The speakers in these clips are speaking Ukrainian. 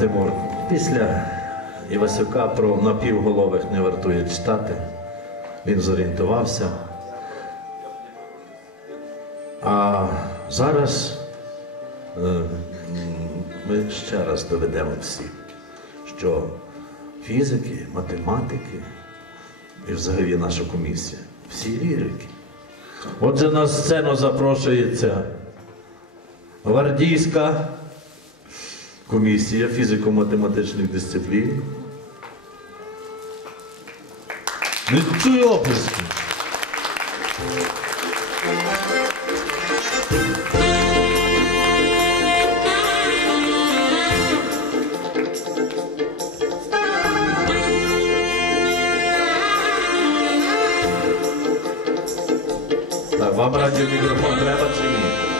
Тимур, після Івасюка про напівголових не вартує читати. Він зорієнтувався. А зараз е, ми ще раз доведемо всі, що фізики, математики і взагалі наша комісія всі лірики. Отже, на сцену запрошується гвардійська комісія фізико-математичних дисциплін. Не чую оплески. Так, вам радіомікрофон треба чи ні?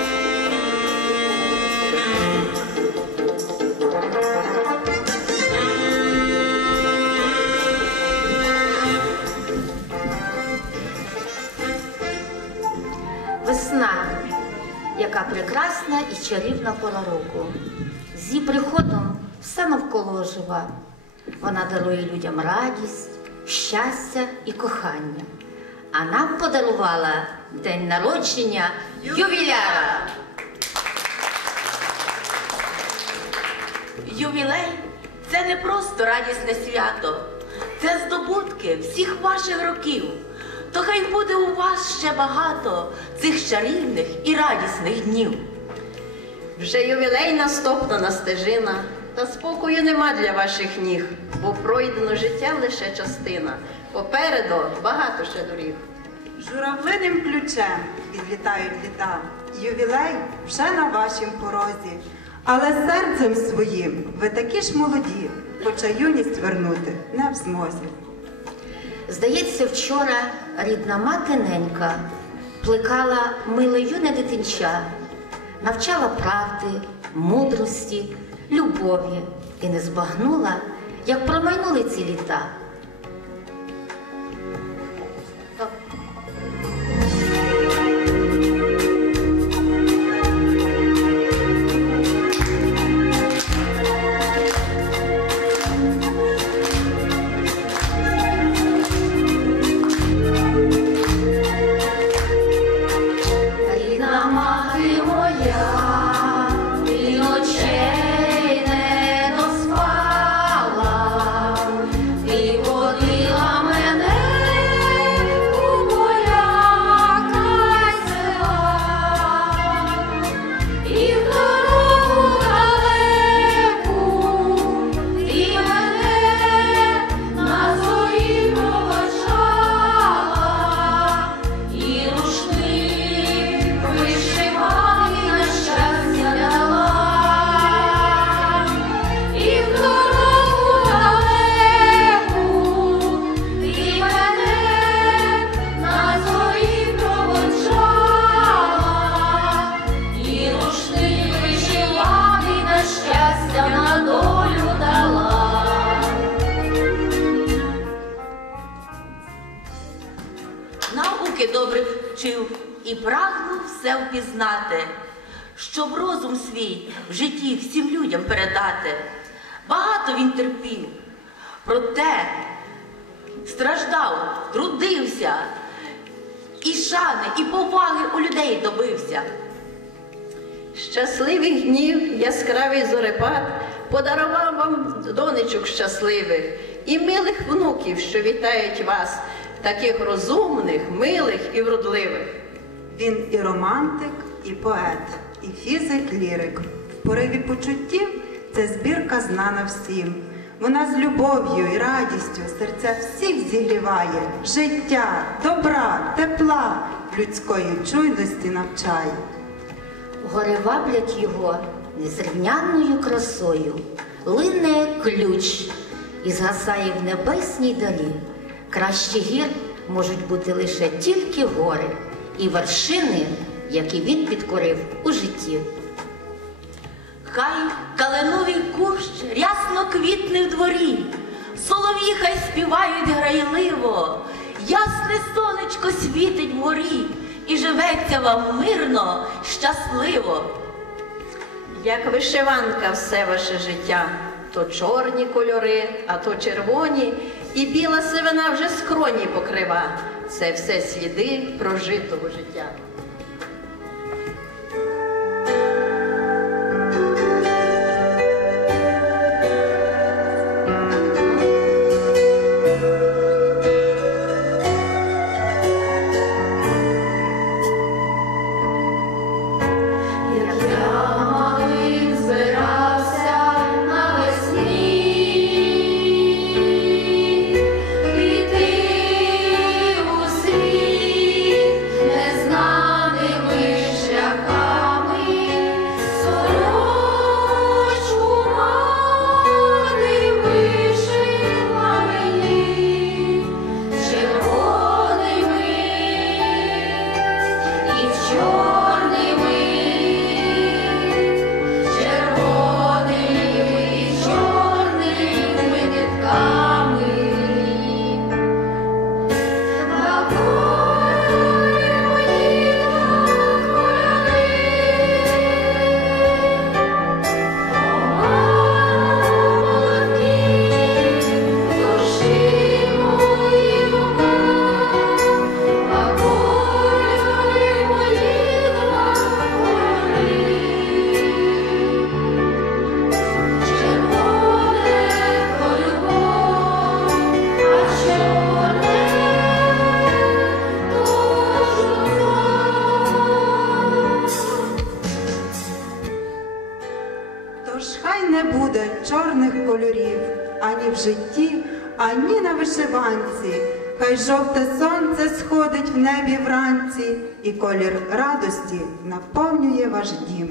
Прекрасна і чарівна пора року. З її приходом все навколо ожива. Вона дарує людям радість, щастя і кохання. А нам подарувала день народження ювіляра. Ювілей це не просто радісне свято, це здобутки всіх ваших років. То хай буде у вас ще багато цих чарівних і радісних днів. Вже ювілейна стоптана стежина, та спокою нема для ваших ніг, бо пройдено життя лише частина. Попереду багато ще доріг. Журавлиним ключем відлітають літа. Ювілей вже на вашім порозі. Але серцем своїм ви такі ж молоді, хоча юність вернути не в змозі. Здається, вчора рідна мати ненька плекала миле юне дитинча, навчала правди, мудрості, любові і не збагнула, як промайнули ці літа. І прагнув все впізнати, щоб розум свій в житті всім людям передати. Багато він терпів, проте страждав, трудився, і шани, і поваги у людей добився. Щасливих днів яскравий зорепад подарував вам донечок щасливих і милих внуків, що вітають вас, таких розумних, милих і вродливих. Він і романтик, і поет, і фізик-лірик. В пориві почуттів ця збірка знана всім. Вона з любов'ю і радістю серця всіх зігріває, життя, добра, тепла, людської чуйності навчає. Гори ваблять його незрівнянною красою, лине ключ і згасає в небесній далі. Кращі гір можуть бути лише тільки гори і вершини, які він підкорив у житті. Хай каленовий кущ рясно квітне в дворі, солов'ї хай співають грайливо, ясне сонечко світить вгорі, і живеться вам мирно, щасливо. Як вишиванка все ваше життя, то чорні кольори, а то червоні, і біла сивина вже скроні покрива. Це все сліди прожитого життя. В житті, ані на вишиванці. Хай жовте сонце сходить в небі вранці, і колір радості наповнює ваш дім.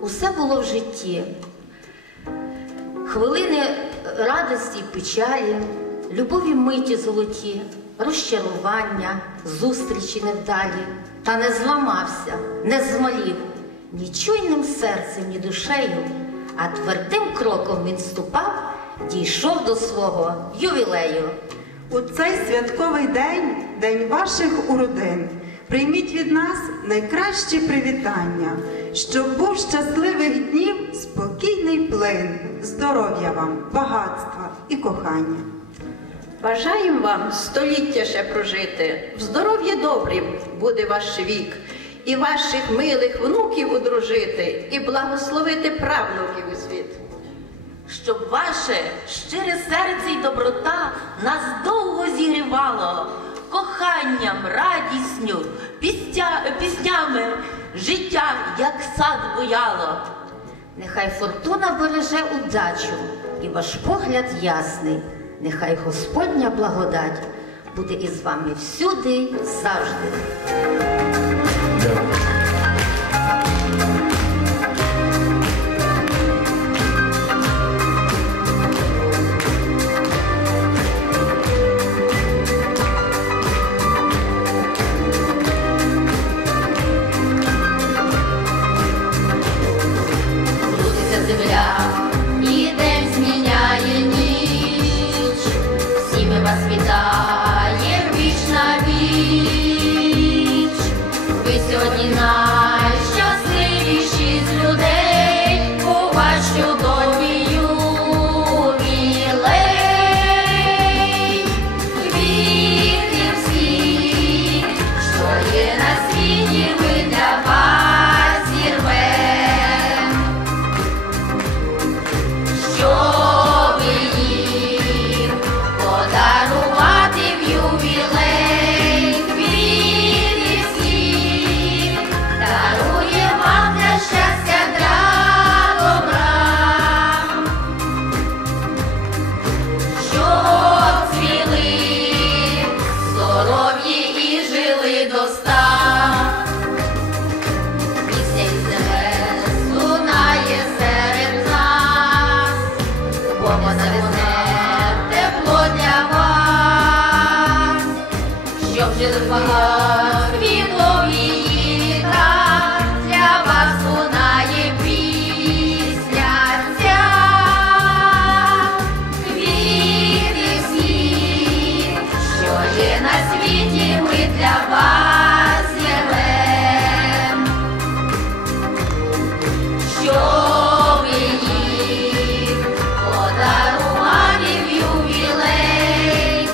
Усе було в житті. Хвилини радості печалі, любові миті золоті, розчарування, зустрічі невдалі. Та не зламався, не змалів ні чуйним серцем, ні душею, а твердим кроком він ступав, дійшов до свого ювілею. У цей святковий день, день ваших уродин, прийміть від нас найкращі привітання, щоб був щасливих днів спокійний плин, здоров'я вам, багатства і кохання. Бажаємо вам століття ще прожити, в здоров'ї добрім буде ваш вік, і ваших милих внуків одружити, і благословити правнуків. Щоб ваше щире серце й доброта нас довго зігрівало, коханням, радісню, пістя, піснями, життя, як сад буяло. Нехай фортуна береже удачу і ваш погляд ясний. Нехай Господня благодать буде із вами всюди, завжди. на світі ми для вас живем, що ви в ювілей?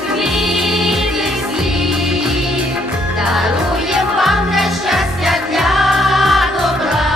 Дарує вам для щастя для добра.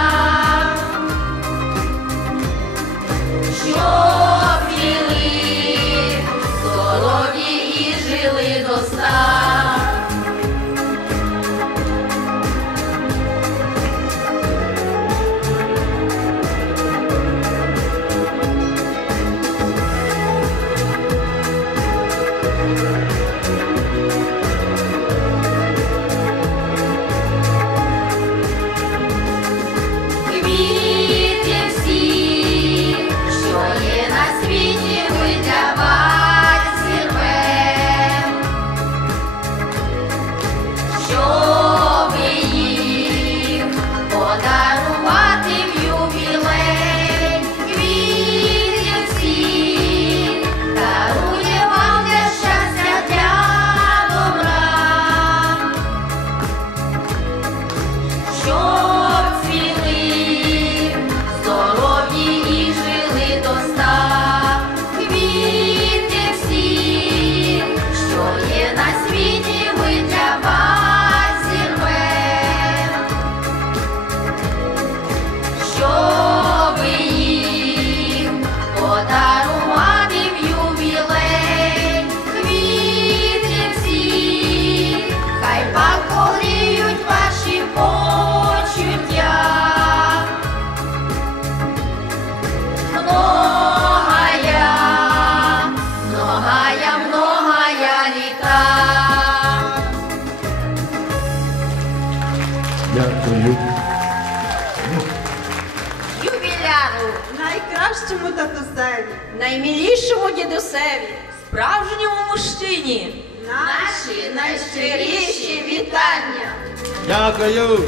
Ю... Ювіляру! Найкращому татусеві, Наймілішому дідусеві, Справжньому мужчині. наші найщиріші вітання. Дякую!